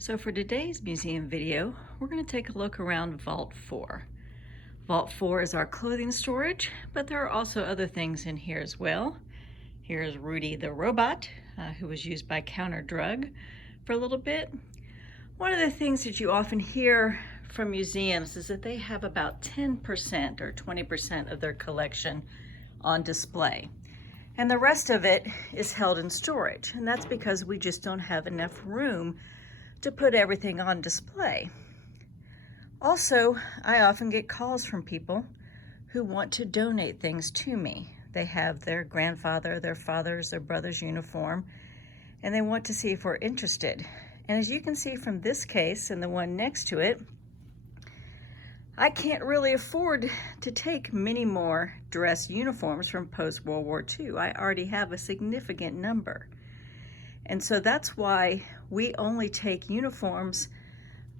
So for today's museum video, we're going to take a look around Vault 4. Vault 4 is our clothing storage, but there are also other things in here as well. Here's Rudy the robot, who was used by Counter Drug for a little bit. One of the things that you often hear from museums is that they have about 10% or 20% of their collection on display. And the rest of it is held in storage. And that's because we just don't have enough room to put everything on display. Also, I often get calls from people who want to donate things to me. They have their grandfather, their father's, their brother's uniform, and they want to see if we're interested. And as you can see from this case and the one next to it, I can't really afford to take many more dress uniforms from post-World War II. I already have a significant number. And so that's why we only take uniforms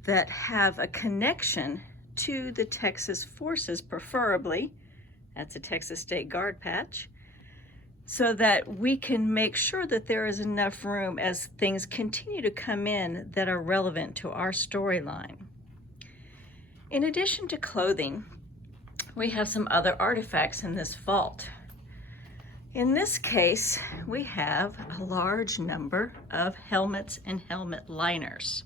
that have a connection to the Texas forces, preferably. That's a Texas State Guard patch, so that we can make sure that there is enough room as things continue to come in that are relevant to our storyline. In addition to clothing, we have some other artifacts in this vault. In this case, we have a large number of helmets and helmet liners.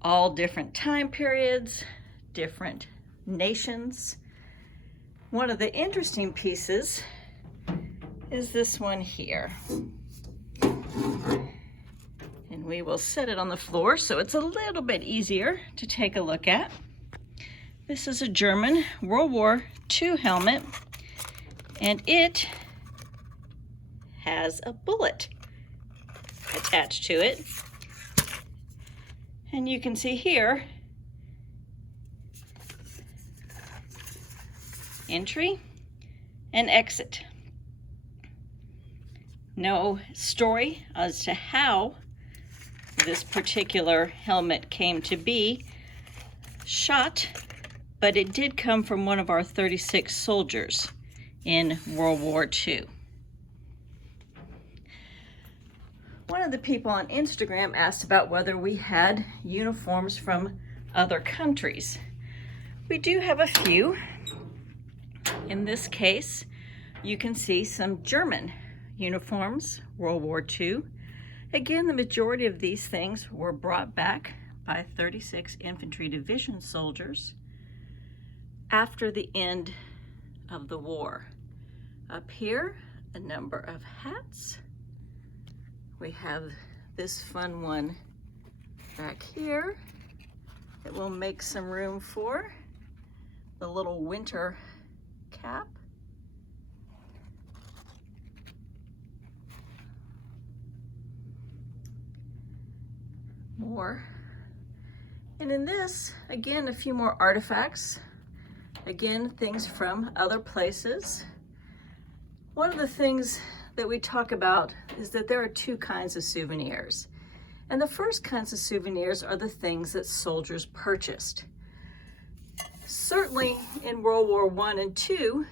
All different time periods, different nations. One of the interesting pieces is this one here. And we will set it on the floor so it's a little bit easier to take a look at. This is a German World War II helmet, and it has a bullet attached to it. And you can see here, entry and exit. No story as to how this particular helmet came to be shot, but it did come from one of our 36 soldiers in World War II. One of the people on Instagram asked about whether we had uniforms from other countries. We do have a few. In this case, you can see some German uniforms, World War II. Again, the majority of these things were brought back by 36 Infantry Division soldiers after the end of the war. Up here, a number of hats. We have this fun one back here that we'll make some room for. The little winter cap. More. And in this, again, a few more artifacts. Again, things from other places. One of the things that we talk about is that there are two kinds of souvenirs. And the first kinds of souvenirs are the things that soldiers purchased. Certainly in World War I and II,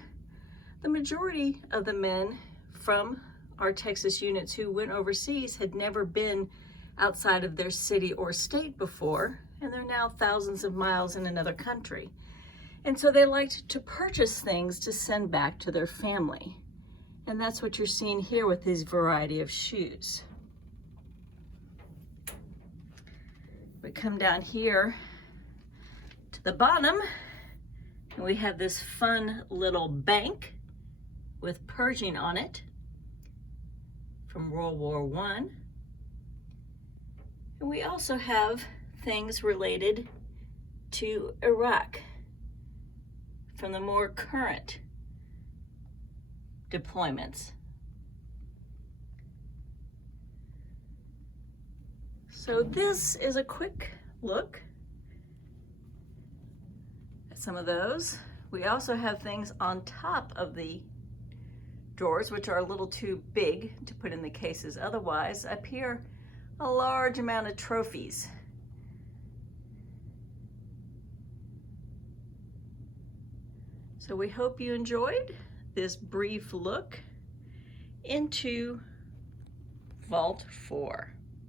the majority of the men from our Texas units who went overseas had never been outside of their city or state before, and they're now thousands of miles in another country. And so they liked to purchase things to send back to their family. And that's what you're seeing here with this variety of shoes. We come down here to the bottom, and we have this fun little bank with Pershing on it from World War I. And we also have things related to Iraq from the more current deployments. So this is a quick look at some of those. We also have things on top of the drawers, which are a little too big to put in the cases otherwise. Up here, a large amount of trophies. So we hope you enjoyed this brief look into Vault 4.